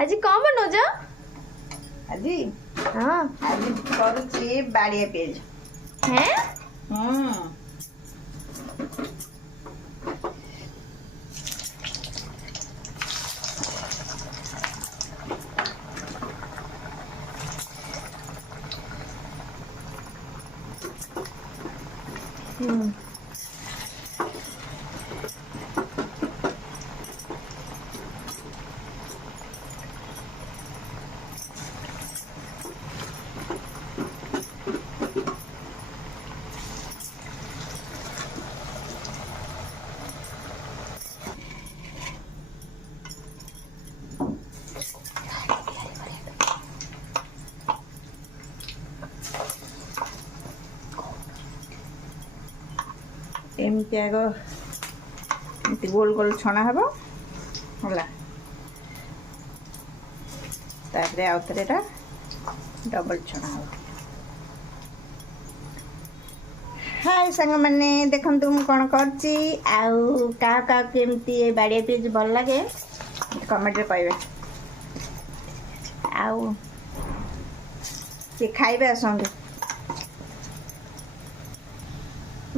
आज कौन बनोज আজি हाँ আজি କରୁଛି ବାଡ଼ିଆ ପିଆଜ। हैं हम्म ଏମିତି ଆଗ ଏମିତି ଗୋଲ ଗୋଲ ଛଣା ହେବ ହେଲା। ତାପରେ ଆଉ ଥରେ ଏଇଟା ଡବଲ ଛଣା ହେବ। ହାଏ ସାଙ୍ଗମାନେ, ଦେଖନ୍ତୁ ମୁଁ କ'ଣ କରିଛି। ଆଉ କାହାକୁ କେମିତି ଏ ବାଡ଼ିଆ ପିଆଜ ଭଲ ଲାଗେ କମେଣ୍ଟରେ କହିବେ। ଆଉ କିଏ ଖାଇବେ ଆସନ୍ତୁ।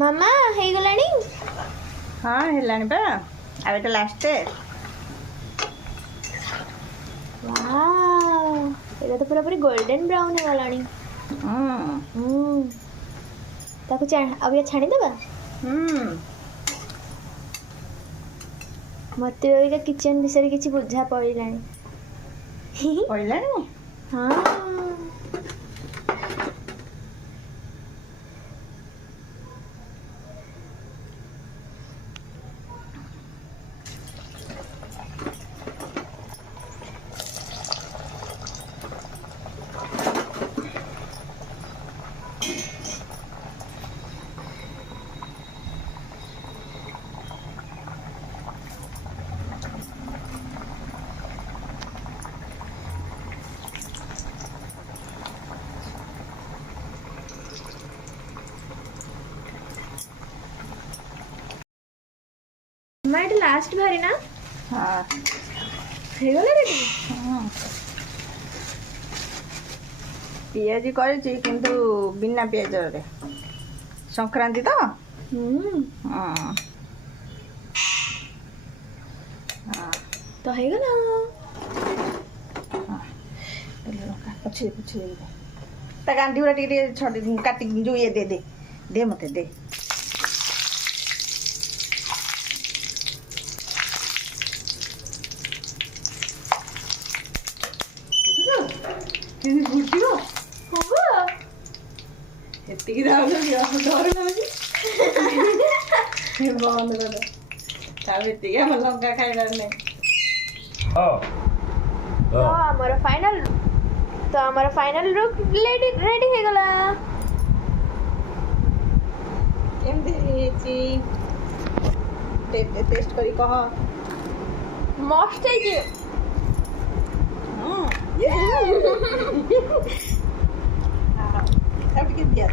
मामा हे गलानी ହଁ ହେଲାଣି ବା। ଆଉ ଏଇଟା ଲାଷ୍ଟ। वाओ एटा तो पूरा पूरी गोल्डन ब्राउन है गलानी ताको अब ये छाणी देबा मते ओइका किचन विषय किछि बुझा पड़िलानी पड़िलानी। हां मैं एटा लास्ट भारी ना हाँ हे गला रे ପିଆଜି କରିଛି କିନ୍ତୁ ବିନା ପିଆଜରେ। ସଂକ୍ରାନ୍ତି ତ। तो हे गला ପଛରେ ପଛରେ ତା ଗାଣ୍ଠି ଗୁଡ଼ା ଟିକେ ଟିକେ ଛଡେଇ କାଟି ଯୋଉ ଇଏ ଦେ ଦେ ଦେ ମତେ ଦେ। ବୁଝିବ होगा ଏତିକି ଡର ଲାଗୁଛି। ବନ୍ଦ କର। ଆଉ ଏତିକି ଆମ ଲଙ୍କା ଖାଇବାର ନାହିଁ। तो हमारा फाइनल लुक रेडी हे गला କେମିତି ହେଇଛି ଟେଷ୍ଟ କରି କହ। मस्त है जी ଆଉ ଟିକେ ଦିଅ।